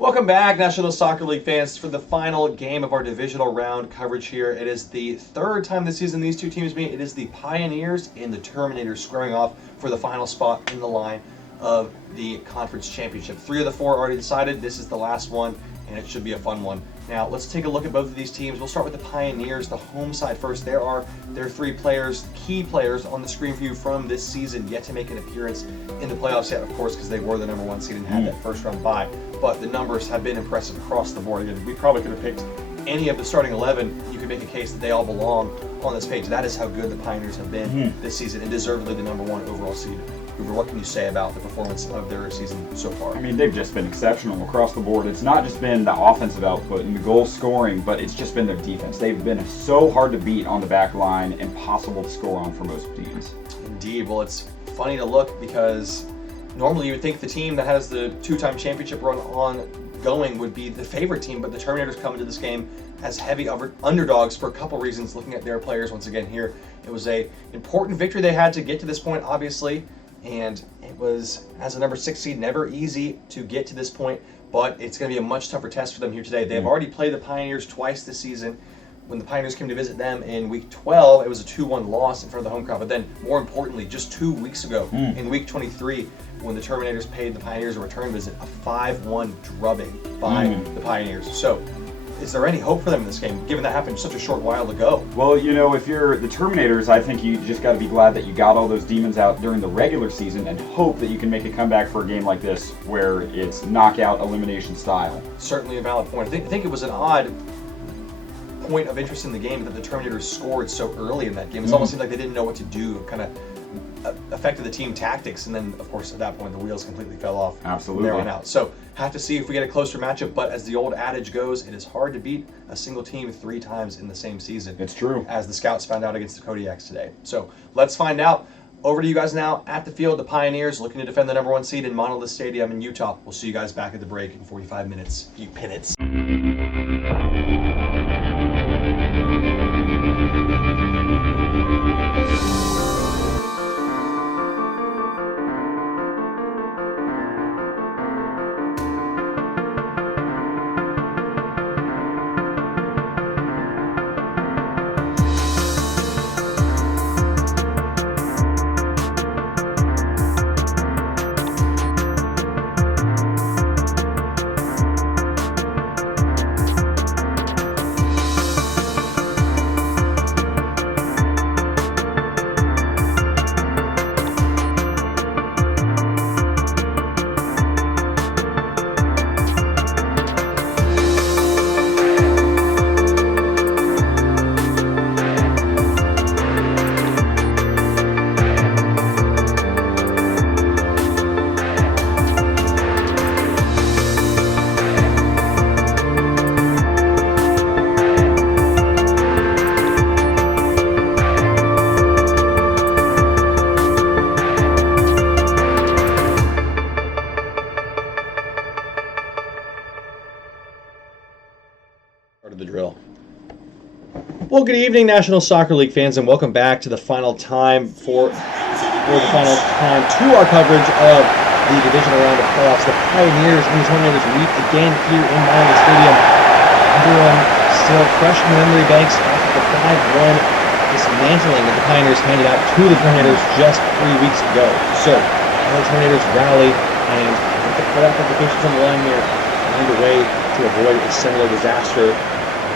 Welcome back, National Soccer League fans, for the final game of our divisional round coverage here. It is the third time this season these two teams meet. It is the Pioneers and the Terminators squaring off for the final spot in the line of the conference championship. 3 of the 4 already decided. This is the last one, and it should be a fun one. Now, let's take a look at both of these teams. We'll start with the Pioneers, the home side first. There are their 3 players, key players on the screen for you from this season, yet to make an appearance in the playoffs yet, of course, because they were the number 1 seed and had that first round bye. But the numbers have been impressive across the board. Again, we probably could have picked any of the starting 11. You could make a case that they all belong on this page. That is how good the Pioneers have been this season, and deservedly the number 1 overall seed. Hoover, what can you say about the performance of their season so far? I mean, they've just been exceptional across the board. It's not just been the offensive output and the goal scoring, but it's just been their defense. They've been so hard to beat on the back line, impossible to score on for most teams. Indeed. Well, it's funny to look because normally you would think the team that has the 2-time championship run ongoing would be the favorite team, but the Terminators come into this game as heavy underdogs for a couple reasons. Looking at their players once again here, it was an important victory they had to get to this point, obviously, and it was, as a number 6 seed, never easy to get to this point, but it's going to be a much tougher test for them here today. They've already played the Pioneers twice this season. When the Pioneers came to visit them in week 12, it was a 2-1 loss in front of the home crowd. But then, more importantly, just 2 weeks ago, in week 23, when the Terminators paid the Pioneers a return visit, a 5-1 drubbing by the Pioneers. So, is there any hope for them in this game, given that happened such a short while ago? Well, you know, if you're the Terminators, I think you just got to be glad that you got all those demons out during the regular season and hope that you can make a comeback for a game like this where it's knockout elimination style. Certainly a valid point. I think it was an odd point of interest in the game that the Terminators scored so early in that game. It almost seemed like they didn't know what to do. It kind of affected the team tactics, and then of course at that point the wheels completely fell off. Absolutely. There on out. So have to see if we get a closer matchup, but as the old adage goes, it is hard to beat a single team 3 times in the same season. It's true. As the Scouts found out against the Kodiaks today. So let's find out. Over to you guys now at the field. The Pioneers looking to defend the number 1 seed in Monolith Stadium in Utah. We'll see you guys back at the break in 45 minutes. You pinnets. The drill. Well, good evening, National Soccer League fans, and welcome back to the final time to our coverage of the divisional round of playoffs. The Pioneers and the Terminators meet again here in Monolith Stadium. Everyone still fresh in memory banks after the 5-1 dismantling that the Pioneers handed out to the Terminators just 3 weeks ago. So, the Terminators rallied, and with the playoff implications on the line here, find a way to avoid a similar disaster.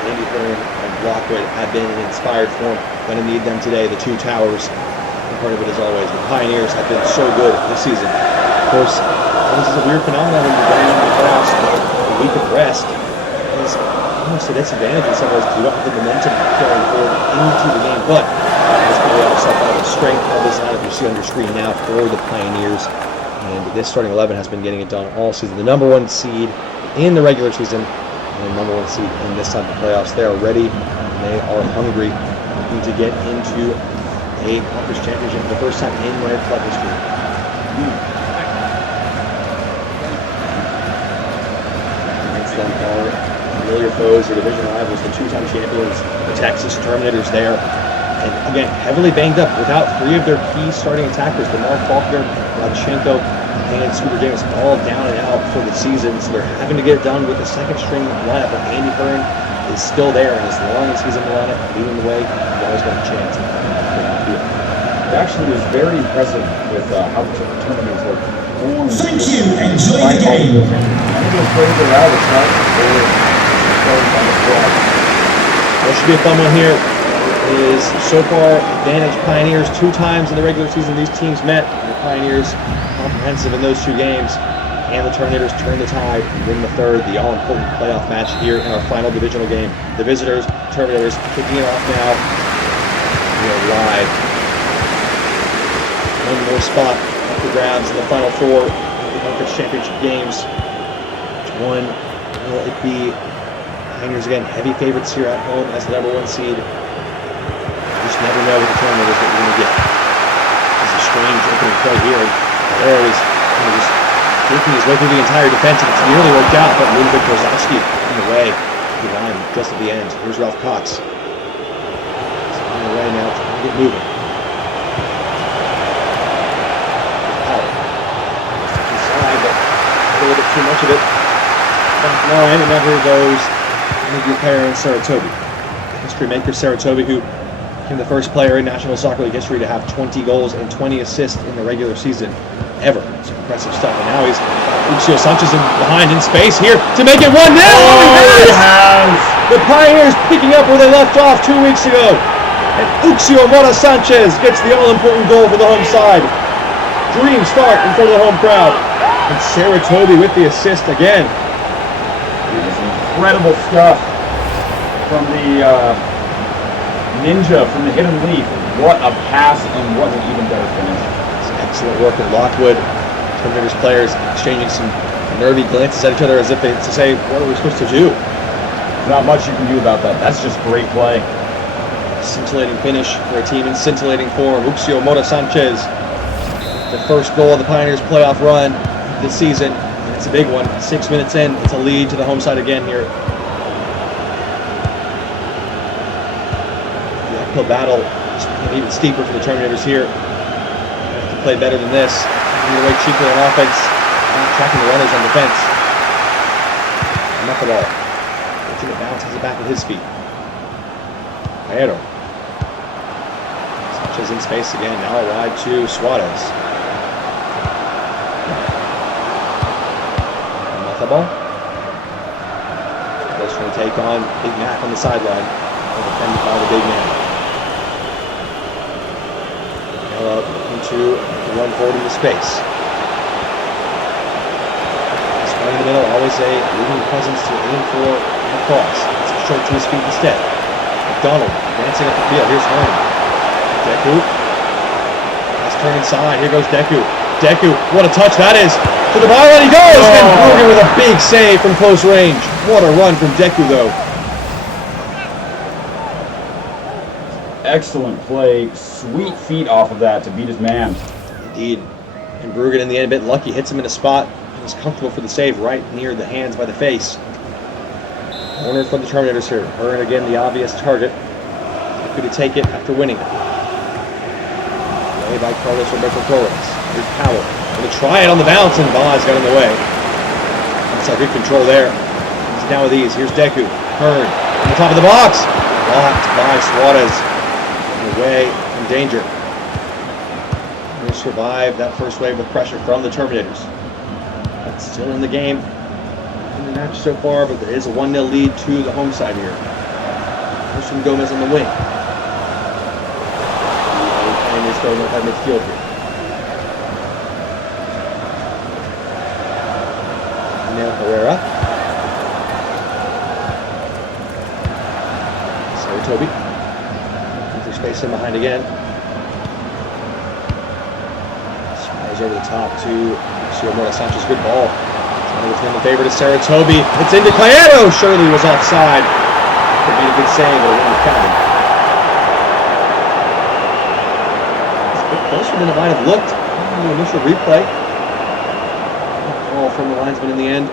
Andy Hunter and Blockwood have been in inspired form. Going to need them today, the 2 towers. And part of it, as always, the Pioneers have been so good this season. Of course, this is a weird phenomenon when you're going into the playoffs. A week of rest is almost a disadvantage in some ways because you don't have the momentum carrying forward into the game. But it's going to be offset by the strength of this lineup you see on your screen now for the Pioneers. And this starting 11 has been getting it done all season. The number 1 seed in the regular season, and the number 1 seed in this time of the playoffs. They are ready, they are hungry, looking to get into a conference championship for the first time in their club history. Against them are familiar foes, their division rivals, the 2-time champions, the Texas Terminators there. And again, heavily banged up without 3 of their key starting attackers, Demar Faulkner, Radchenko, and Super James all down and out for the season, so they're having to get it done with the second string lineup. But Andy Hearn is still there, and as long as he's in the lineup leading the way, he's always got a chance. It actually was very impressive with how the Terminators were performing. Thank you. Enjoy the game. What should be a fun one here is so far advantage Pioneers 2 times in the regular season. These teams met. The Pioneers comprehensive in those 2 games, and the Terminators turn the tide and win the third, the all-important playoff match here in our final divisional game. The visitors, Terminators, kicking it off now. We are live. One more spot up for grabs in the final 4 of the conference championship games. Which one will it be? Pioneers again, heavy favorites here at home as the number 1 seed. You just never know with the Terminators what you're going to get. This is a strange opening play here. There is just taking his way through the entire defense, and it's nearly worked out, but Ludwig Brzezowski in the way. The line just at the end. Here's Ralph Cox. He's on the way now, trying to get moving. Inside, but a little bit too much of it. Back line, and now here goes your player in Saratobi. The history maker Saratobi, who became the first player in National Soccer League history to have 20 goals and 20 assists in the regular season ever. It's impressive stuff. And now he's Uxio Sanchez behind in space here to make it 1-0. He has! The Pioneers picking up where they left off 2 weeks ago. And Uxio Sanchez gets the all-important goal for the home side. Dream start in front of the home crowd. And Saratobi with the assist again. Incredible stuff from the ninja from the hidden leaf. What a pass, and what an even better finish. It's excellent work at Lockwood. Terminators players exchanging some nervy glances at each other as if to say, what are we supposed to do? Not much you can do about that. That's just great play. Scintillating finish for a team in scintillating form. Uxio Sanchez, the first goal of the Pioneers playoff run this season. It's a big one. 6 minutes in, it's a lead to the home side again here. The uphill battle is even steeper for the Terminators here. They have to play better than this. Giving away cheaply on offense, not tracking the runners on defense. Enough of all. Gets it bounce, has it back at his feet. Paero. Sanchez in space again, now wide to Suarez. The ball. Goes trying to take on Big Mac on the sideline. Defended by the big man. Now up into the run forward into space. This one in the middle, always a leading presence to aim for the cross. It's short to his feet instead. McDonald advancing up the field. Here's Hearn. Deku. Let's turn inside. Here goes Deku. Deku, what a touch that is. To the byline he goes, and Brugger with a big save from close range. What a run from Deku, though. Excellent play. Sweet feet off of that to beat his man. Indeed. And Brugger in the end a bit lucky. Hits him in a spot. He was comfortable for the save right near the hands by the face. Corner for the Terminators here. Hearn again the obvious target. Could he take it after winning it? Play by Carlos Roberto Torres. Here's Powell. Going to try it on the bounce, and Vaz got in the way. That's a good control there. He's now with ease. Here's Deku. Hearn on the top of the box. Blocked by Suarez. Away from danger. They survived that first wave of pressure from the Terminators. That's still in the game. In the match so far, but there is a 1-0 lead to the home side here. Here's from Gomez on the wing. And he's throwing up at midfield here. Herrera. Saratobi. There's space in behind again. Smiles over the top to Uxio Sanchez. Good ball. Trying to return the favor to Saratobi. It's into Cayetano. Shirley was offside. He made a good save, but it wouldn't count. It's a bit closer than it might have looked in the initial replay. Ball from the linesman in the end.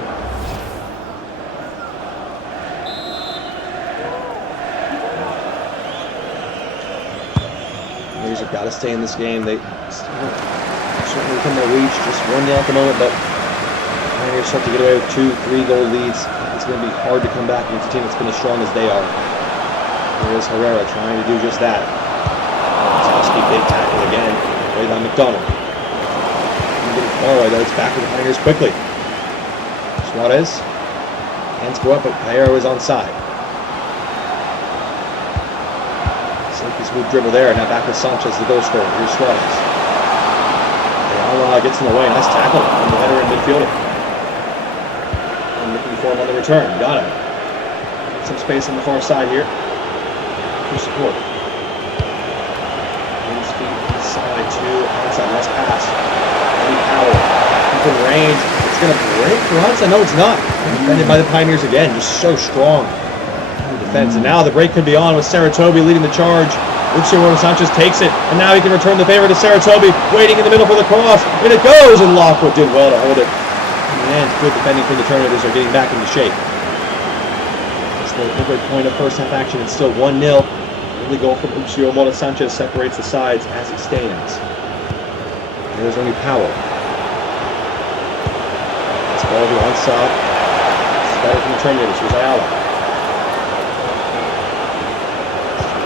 Have got to stay in this game. They still certainly within their reach. Just 1-0 at the moment, but Pioneers start to get away with 2, 3 goal leads. It's going to be hard to come back against a team that's been as strong as they are. Here's Herrera trying to do just that. Zowski, big tackle again. Played by McDonald. Getting far away though. It's back to the Pioneers quickly. Suarez. Hands go up, but Caero is onside. Silky smooth dribble there. Now back with Sanchez, the goal scorer. Here's Suarez. Ayala gets in the way. Nice tackle from the veteran midfielder. And looking for him on the return. Got it. Some space on the far side here for support. His feet inside to outside. Nice pass. Eddie Powell. Keep in range. It's going to break for Hansa. No, it's not. Defended by the Pioneers again. Just so strong in the defense. And now the break could be on with Saratobi leading the charge. Luciano Sanchez takes it, and now he can return the favor to Saratobi, waiting in the middle for the cross, and it goes, and Lockwood did well to hold it. And good defending from the Terminators are getting back into shape. It's the midway point of first half action. It's still 1-0. The goal from Lucio Mota Sanchez separates the sides as it stands. There's only Powell. It's ball to onside. It's better from the Terminators. Here's Ayala.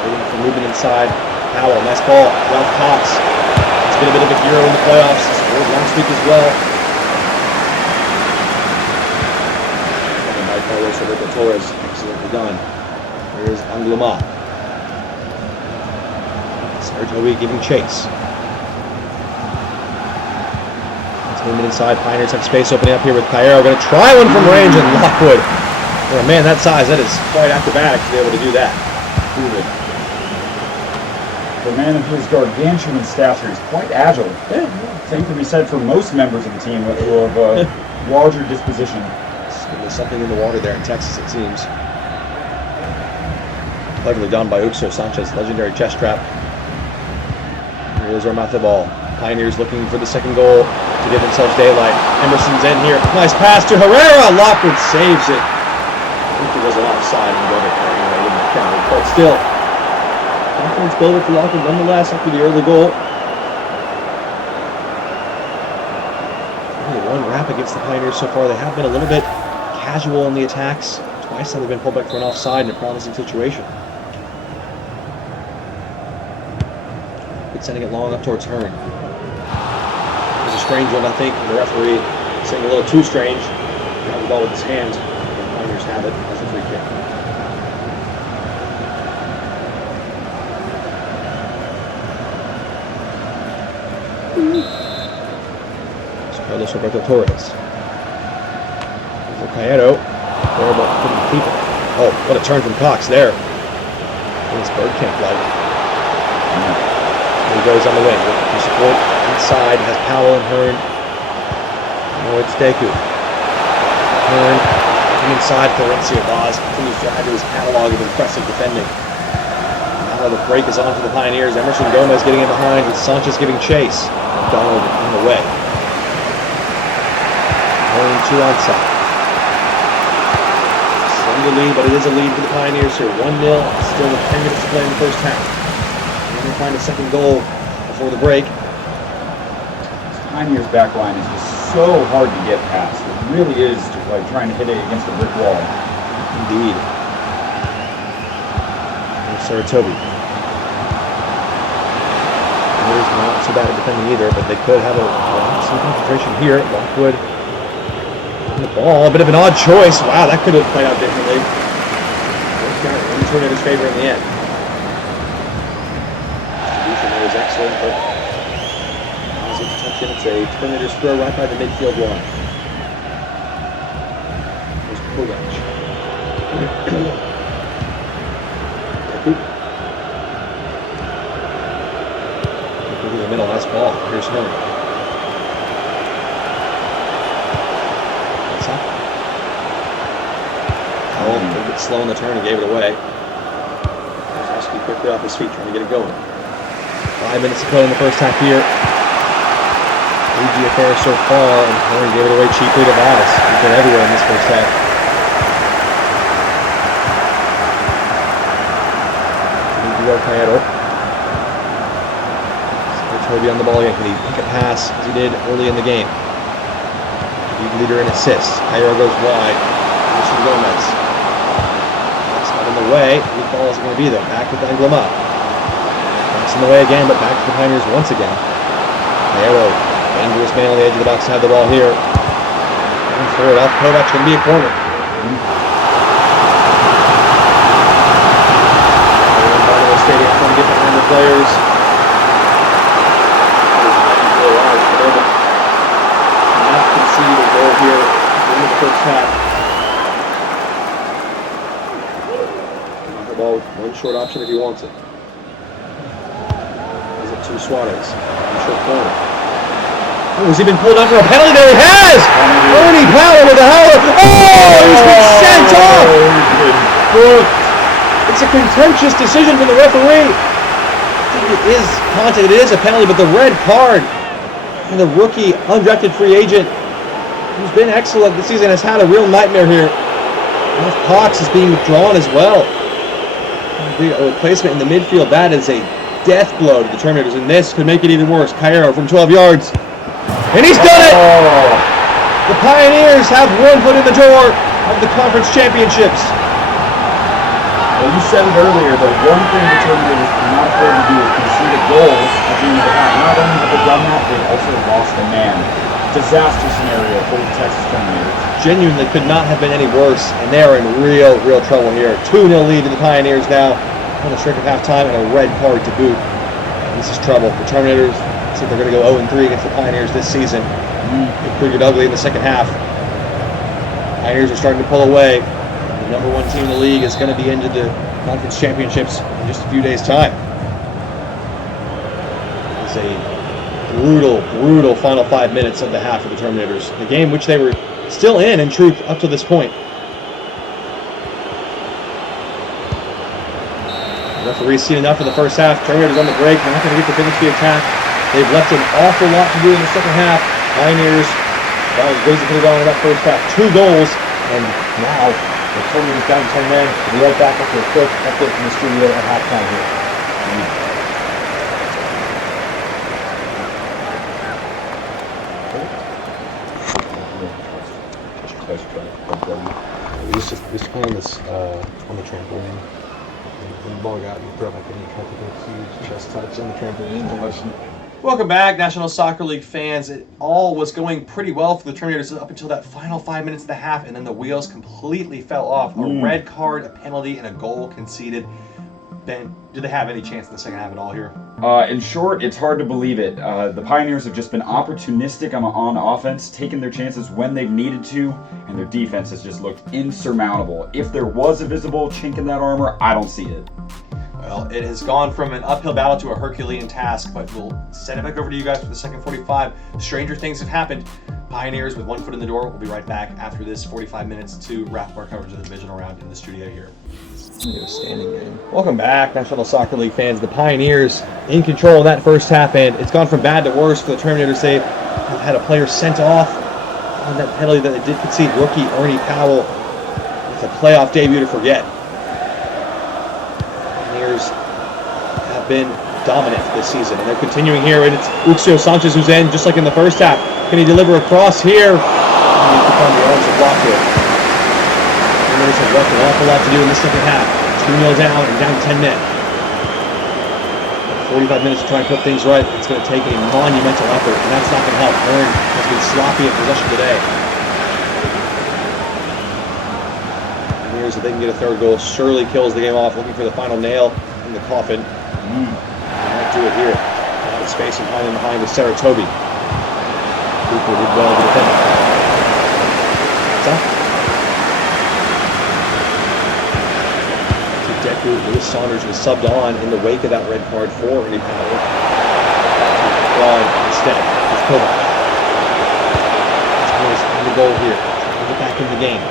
Waiting for movement inside. Powell, nice ball. Ralph Cox. He's been a bit of a hero in the playoffs. Scored last week as well. And by Carlos Alberto Torres. Excellently done. Here's Angloma. Saratobi giving chase. Let's movement inside. Pioneers have space opening up here with Caero. Going to try one from range, and Lockwood. For a man that size, that is quite acrobatic to be able to do that. For a man of his gargantuan stature, he's quite agile. Yeah. Same can be said for most members of the team who have larger disposition. There's something in the water there in Texas, it seems. Cleverly done by Uxo Sanchez, legendary chest trap. Here's our mouth of ball. Pioneers looking for the second goal to give themselves daylight. Emerson's in here. Nice pass to Herrera. Lockwood saves it. I think it was an offside and go to Herrera. It wouldn't have counted, but still. Confidence builder for Lockwood nonetheless after the early goal. Only one wrap against the Pioneers so far. They have been a little bit casual in the attacks. Twice now they've been pulled back for an offside in a promising situation. Sending it long up towards Hearn. It was a strange one, I think, from the referee. Saying a little too strange. He had the ball with his hands. The Pioneers have it as a free kick. It's Carlos Alberto Torres. For Caero. Horrible, couldn't keep it. Oh, what a turn from Cox there. This bird can't fly. He goes on the wing for support inside, has Powell and Hearn. Oh, it's Deku. Hearn inside for Rencio Vaz. Continues to add to his catalog of impressive defending. Now the break is on for the Pioneers. Emerson Gomez getting in behind with Sanchez giving chase. McDonald in the way. Hearn 2 onside. Slender lead, but it is a lead for the Pioneers here. 1-0. Still with 10 minutes to play in the first half. Find a second goal before the break. Pioneers' back line is just so hard to get past. It really is like trying to hit it against a brick wall. Indeed. There's Saratobi. Pioneers not so bad at defending either, but they could have some concentration here. Lockwood on the ball. A bit of an odd choice. Wow, that could have played out differently. Worked out in the Terminators' favor in the end. Excellent, but as it touch in, it's a Terminators throw right by the midfield line. There's Kovac. Through the middle, nice ball. Here's Hearn. What's up? Powell, a little bit slow in the turn and gave it away. Zowski quickly off his feet, trying to get it going. 5 minutes to play in the first half here. AG affair so far, and Hearn gave it away cheaply to Vaz. He's been everywhere in this first half. Caero. Toby on the ball again. Can he make a pass as he did early in the game? League leader in assists. Cairo goes wide. Christian Gomez. That's not in the way. Whose ball is it going to be though? Back with Englama. That's in the way again, but back to the Pioneers once again. Cairo, dangerous man on the edge of the box to have the ball here. Going for it off Kovac, going to be a corner. Stadium trying to get behind the players. Not concede a goal here in the first half. The ball with one short option if he wants it. Is it to Suarez? Short corner. Oh, has he been pulled out for a penalty? There he has! Ernie Powell with a howler. Oh, he's been sent off! It's a contentious decision from the referee. I think it is contact, it is a penalty, but the red card and the rookie undrafted free agent who's been excellent this season has had a real nightmare here. Ralph Cox is being withdrawn as well. A replacement in the midfield, that is a death blow to the Terminators, and this could make it even worse. Cairo from 12 yards. And he's done it! The Pioneers have one foot in the door of the conference championships. Well, you said it earlier, the one thing the Terminators are not afraid to do is concede a goal at the end of the half. Not only have they done that, they've also lost a man. Disaster scenario for the Texas Terminators. Genuinely could not have been any worse, and they are in real trouble here. 2-0 lead to the Pioneers now, on the strike of halftime, and a red card to boot. This is trouble. The Terminators see they're going to go 0-3 against the Pioneers this season. It proved ugly in the second half. Pioneers are starting to pull away. The number one team in the league is going to be into the conference championships in just a few days' time. It is a brutal final 5 minutes of the half for the Terminators. The game which they were still in truth up to this point. The referee's seen enough in the first half. Terminators on the break. They're not going to get to finish the attack. They've left an awful lot to do in the second half. Pioneers, that was basically all in that first half. 2 goals, and now the Terminators down 10 men. We'll be right back after a quick update from the studio at halftime here. We just playing this on the trampoline. When the ball got you throw back in, you tried to do a huge chest touch on the trampoline. Welcome back, National Soccer League fans. It all was going pretty well for the Terminators up until that final 5 minutes of the half, and then the wheels completely fell off. A red card, a penalty, and a goal conceded. Ben, do they have any chance in the second half at all here? In short, it's hard to believe it. The Pioneers have just been opportunistic on offense, taking their chances when they've needed to, and their defense has just looked insurmountable. If there was a visible chink in that armor, I don't see it. Well, it has gone from an uphill battle to a Herculean task, but we'll send it back over to you guys for the second 45. Stranger things have happened. Pioneers with one foot in the door. We'll be right back after this 45 minutes to wrap up our coverage of the divisional round in the studio here. Standing game. Welcome back, National Soccer League fans. The Pioneers in control of that first half, and it's gone from bad to worse for the Terminators. They've had a player sent off on that penalty that they did concede. Rookie Ernie Powell with a playoff debut to forget. Pioneers have been dominant this season, and they're continuing here, and it's Uxio Sanchez who's in, just like in the first half. Can he deliver a cross here? He's become the offensive block here. Terminators have left an awful lot to do in the second half. 2-0 down and down 10 men. 45 minutes to try and put things right. It's going to take a monumental effort, and that's not going to help. Ern has been sloppy at possession today. If they can get a third goal, surely kills the game off, looking for the final nail in the coffin. They might do it here. Out of space and behind with Saratobi. Cooper did well to defend. Deku, Lewis Saunders was subbed on in the wake of that red card for Ernie Powell. Braun instead with Kovac. Suarez on the goal here. Trying to get back in the game.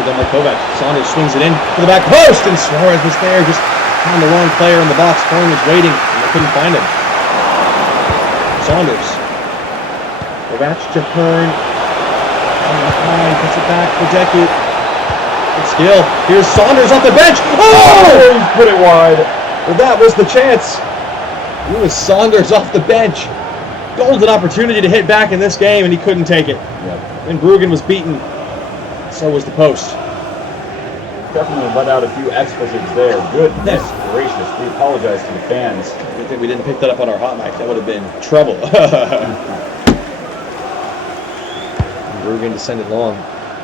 Done by Kovac. Saunders swings it in to the back post, and Suarez was there, just found the wrong player in the box. Kern was waiting, and they couldn't find him. Saunders. Kovac to Kern. Puts it back for Deku. Good skill. Here's Saunders off the bench. Oh! He's put it wide. Well, that was the chance. Lewis Saunders off the bench. Golden opportunity to hit back in this game, and he couldn't take it. Yep. And Bruggen was beaten. So was the post. Definitely let out a few expletives there. Goodness gracious. We apologize to the fans. Good thing we didn't pick that up on our hot mic. That would have been trouble. Bruggen descended long.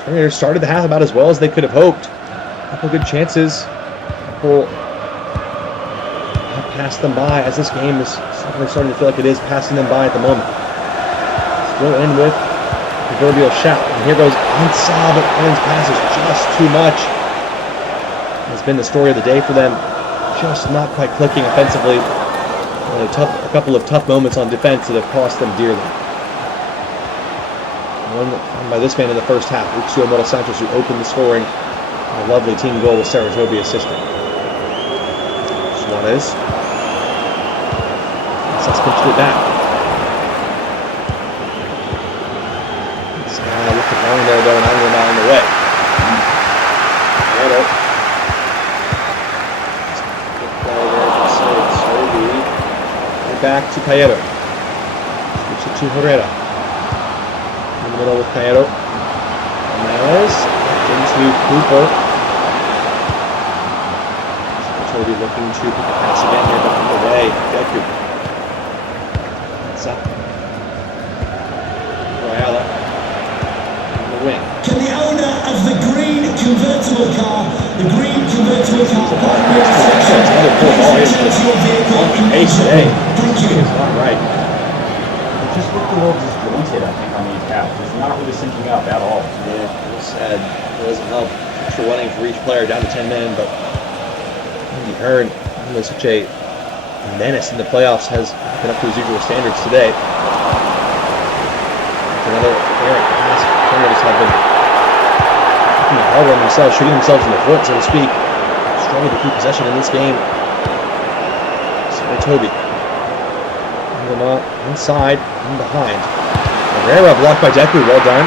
Terminators started the half about as well as they could have hoped. A couple good chances. Couple passed them by, as this game is suddenly starting to feel like it is passing them by at the moment. Still in with the proverbial shout. And here goes Ansah, but Aaron's passes just too much. It's been the story of the day for them. Just not quite clicking offensively. And a couple of tough moments on defense that have cost them dearly. One by this man in the first half, Uxio Moto Santos, who opened the scoring. A lovely team goal with Saratobi assisting. Suarez. Let's pitch it back. It's with the ground there, though, and I'm not on the way. Back to Cayero. Switch it to Herrera. In the middle with Cayero. Ramirez into Cooper. Toby looking to pick the pass again here, but on the way. Deku. That's up. Royala. On the wing. Can the owner of the green convertible car, Pioneer section, please return to your vehicle immediately? Thank you. It's not right. It just looked a little disjointed, I think, on the attack. It's not really syncing up at all. Yeah, it was sad. It doesn't help. Extra running for each player down to 10 men, but Andy Hearn, who was such a menace in the playoffs, has been up to his usual standards today. Another errant pass. Terminators have been taking a hard on themselves, shooting themselves in the foot, so to speak. Struggling to keep possession in this game. Toby. Inside and behind. Herrera blocked by Deku. Well done.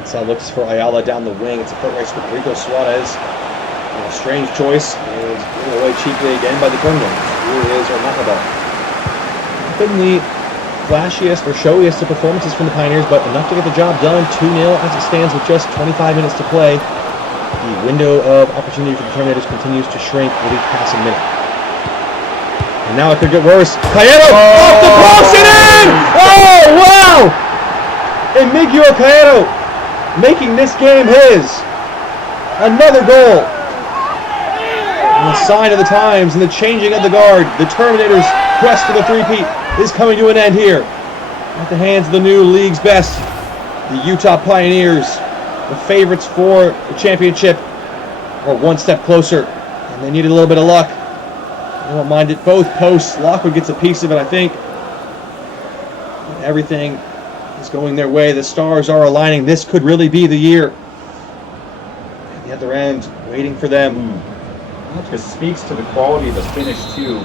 Inside looks for Ayala down the wing. It's a foot race with Rico Suarez. And a strange choice. And given away cheaply again by the Gremlins. Here is Ornahaba. Been the flashiest or showiest of performances from the Pioneers, but enough to get the job done. 2-0 as it stands with just 25 minutes to play. The window of opportunity for the Terminators continues to shrink with each passing minute. And now it could get worse. Cayero off the post and in! Oh, wow! Emigio Cayero making this game his. Another goal. And the sign of the times and the changing of the guard. The Terminators' quest for the three-peat is coming to an end here. At the hands of the new league's best, the Utah Pioneers. The favorites for the championship are one step closer, and they need a little bit of luck. I don't mind it. Both posts. Lockwood gets a piece of it, I think. Everything is going their way. The stars are aligning. This could really be the year. At the other end, waiting for them. This speaks to the quality of the finish, too.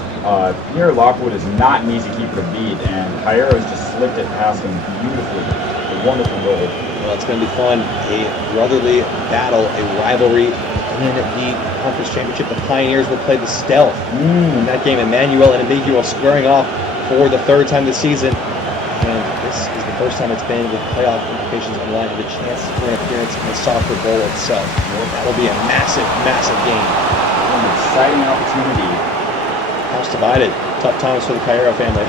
Pierre Lockwood is not an easy keeper to beat, and Cayero has just slipped it past him beautifully. A wonderful goal. Well, it's going to be fun. A brotherly battle, a rivalry in the conference championship. The Pioneers will play the Stealth in that game. Emmanuel and Emigio squaring off for the third time this season. And this is the first time it's been with playoff implications on the line, with a chance for an appearance in the soccer bowl itself. That will be a massive, massive game. An exciting opportunity. House divided. Tough times for the Cayero family.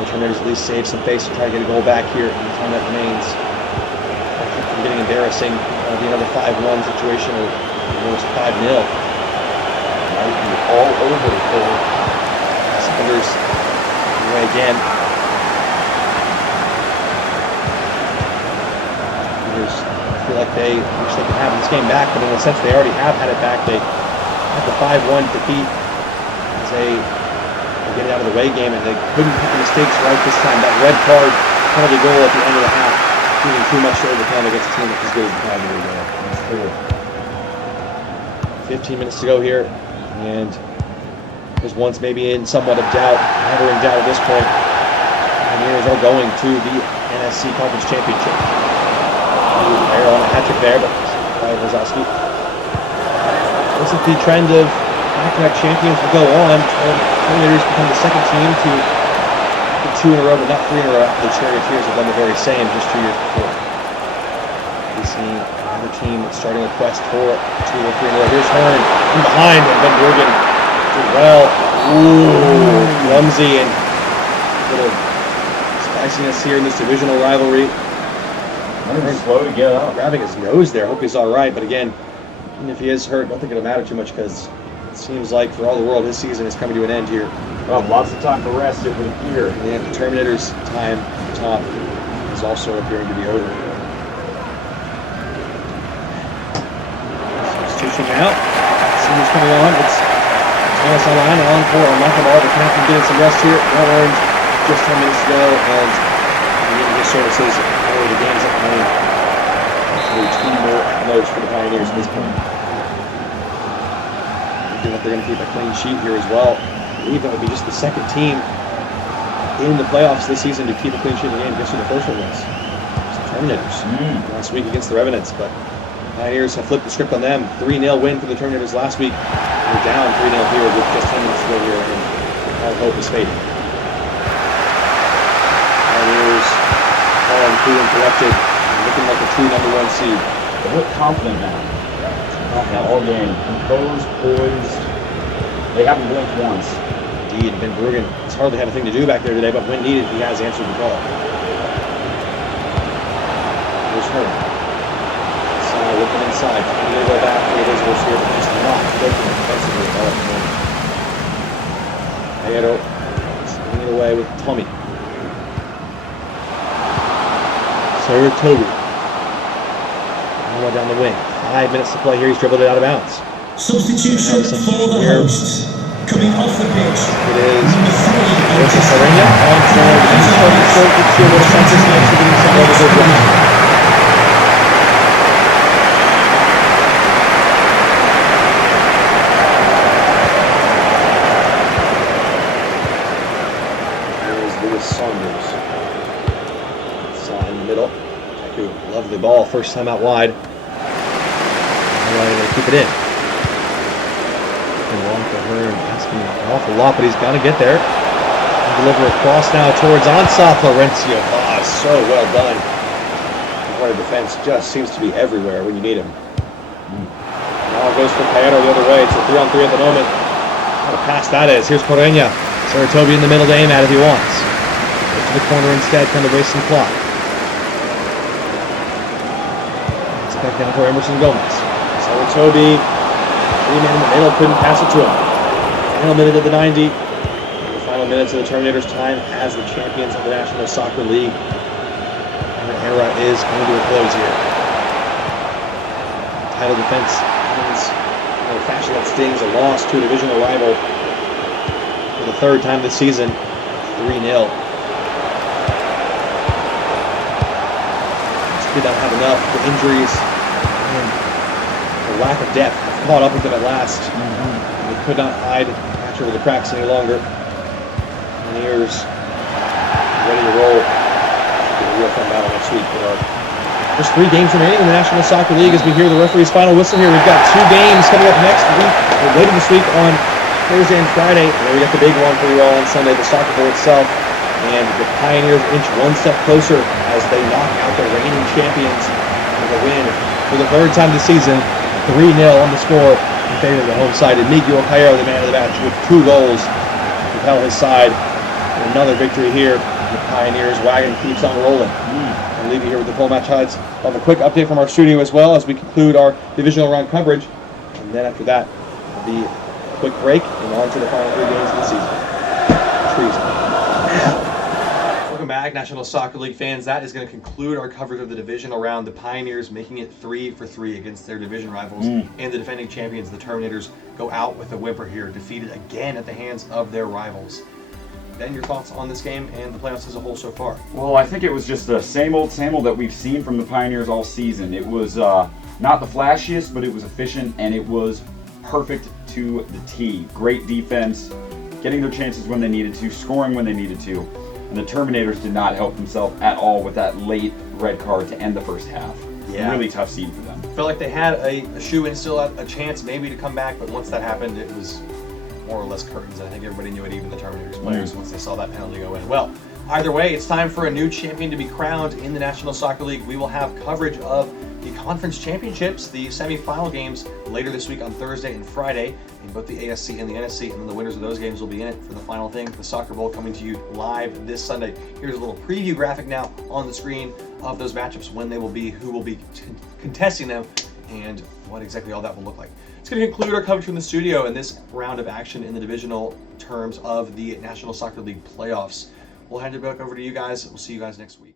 The Terminators at least save some face to try to get a goal back here in the time that remains. Keep from getting embarrassing. It'll be another 5-1 situation, or almost 5-0. Might be all over the field. Saunders away again. Saunders feel like they wish they could have this game back, but in a sense they already have had it back. They had the 5-1 defeat as they get it out of the way game, and they couldn't put the mistakes right this time. That red card penalty goal at the end of the half, doing too much to overcome against a team that's as good as the Pioneers are. That's true. 15 minutes to go here, and was once maybe in somewhat of doubt, never in doubt at this point. Pioneers are going to the NSC Conference Championship. They're on a hat trick there, but by Wazowski. Looks like the trend of back-to-back champions will go on. Terminators become the second team to get 2 in a row, but not 3 in a row. The Charioteers have done the very same just 2 years before. We see another team starting a quest for 2 or 3 in a row. Here's Hearn from behind, and Van Bergen did well. Ooh, clumsy and a little spiciness here in this divisional rivalry. Slow to get up. Grabbing his nose there. Hope he's all right. But again, even if he is hurt, I don't think it'll matter too much because it seems like for all the world, his season is coming to an end here. Well, lots of time for rest, it would appear. And the Terminators' time at the top is also appearing to be over. Substitution now. See who's coming on. It's Thomas Allen on for Michael Ball. The captain getting some rest here. Well earned just 10 minutes ago. And getting his services for the games at the moment. Actually, 2 more at most for the Pioneers at this point. Looking like they're going to keep a clean sheet here as well. I believe that would be just the second team in the playoffs this season to keep a clean sheet in the game. Guess who the first one was? It's the Terminators. Last week against the Revenants, but Pioneers have flipped the script on them. 3-0 win for the Terminators last week. They're down 3-0 here with just 10 minutes to go here, and all hope is fading. Pioneers all cool and collected, looking like a true #1 seed. They look confident now. All game. Composed, poised. They haven't blinked once. Indeed, Van Bergen has hardly had a thing to do back there today, but when needed, he has answered the call. Here's Hearn. Looking inside, trying to go back to the visitors here, but just not breaking defensively at all at the moment. Ayero swinging it away with Tommy. Sarah Toby. Down the wing. 5 minutes to play here. He's dribbled it out of bounds. Substitution for the hosts. Coming off the pitch. It is number 3. Joseph Sarena on for the short with Chile Santos next to getting some over good run. Saunders. Saw in the middle. Taku, lovely ball. First time out wide. Going to keep it in. And long for Hearn, asking an awful lot, but he's got to get there. And deliver a cross now towards Ansah Florencio. Ah, so well done. The corner defense just seems to be everywhere when you need him. Now it goes for Paeto the other way. It's a 3-on-3 at the moment. What a pass that is. Here's Correia. Saratobi in the middle to aim at if he wants. To the corner instead, kind of waste some clock. It's back down for Emerson Gomez. Saratobi, 3-man in the middle, couldn't pass it to him. Final minute of the 90. The final minutes of the Terminators' time as the champions of the National Soccer League. And the era is coming to a close here. Title defense ends in a fashion that stings, a loss to a divisional rival for the 3rd time this season, 3-0. Did not have enough. The injuries and the lack of depth have caught up with them at last. They could not hide, patch over the cracks any longer. Pioneers ready to roll. It's a real fun battle next week. There are just 3 games remaining in the National Soccer League as we hear the referee's final whistle here. We've got 2 games coming up next week, or later this week on Thursday and Friday. And then we got the big one for you all on Sunday, the soccer bowl itself. And the Pioneers inch 1 step closer as they knock out the reigning champions with a win for the 3rd time this season. 3-0 on the score in favor of the home side. And Miguel Cayo, the man of the match, with 2 goals to propel his side. And another victory here. The Pioneers wagon keeps on rolling. I'll leave you here with the full match highlights. We'll have a quick update from our studio as well as we conclude our divisional round coverage. And then after that, it'll be a quick break and on to the final 3 games of the season. Treason. Welcome back, National Soccer League fans. That is going to conclude our coverage of the divisional round. The Pioneers making it 3 for 3 against their division rivals, and the defending champions, the Terminators, go out with a whimper here, defeated again at the hands of their rivals. Ben, your thoughts on this game and the playoffs as a whole so far? Well, I think it was just the same old that we've seen from the Pioneers all season. It was not the flashiest, but it was efficient, and it was perfect to the T. Great defense, getting their chances when they needed to, scoring when they needed to. And the Terminators did not help themselves at all with that late red card to end the first half. Yeah. Really tough seed for them. Felt like they had a shoe-in, still a chance maybe to come back, but once that happened, it was more or less curtains. And I think everybody knew it, even the Terminators players, once they saw that penalty go in. Well, either way, it's time for a new champion to be crowned in the National Soccer League. We will have coverage of the conference championships, the semifinal games, later this week on Thursday and Friday in both the ASC and the NSC, and then the winners of those games will be in it for the final thing, the Soccer Bowl, coming to you live this Sunday. Here's a little preview graphic now on the screen of those matchups, when they will be, who will be contesting them, and what exactly all that will look like. It's going to conclude our coverage from the studio in this round of action in the divisional terms of the National Soccer League playoffs. We'll hand it back over to you guys. We'll see you guys next week.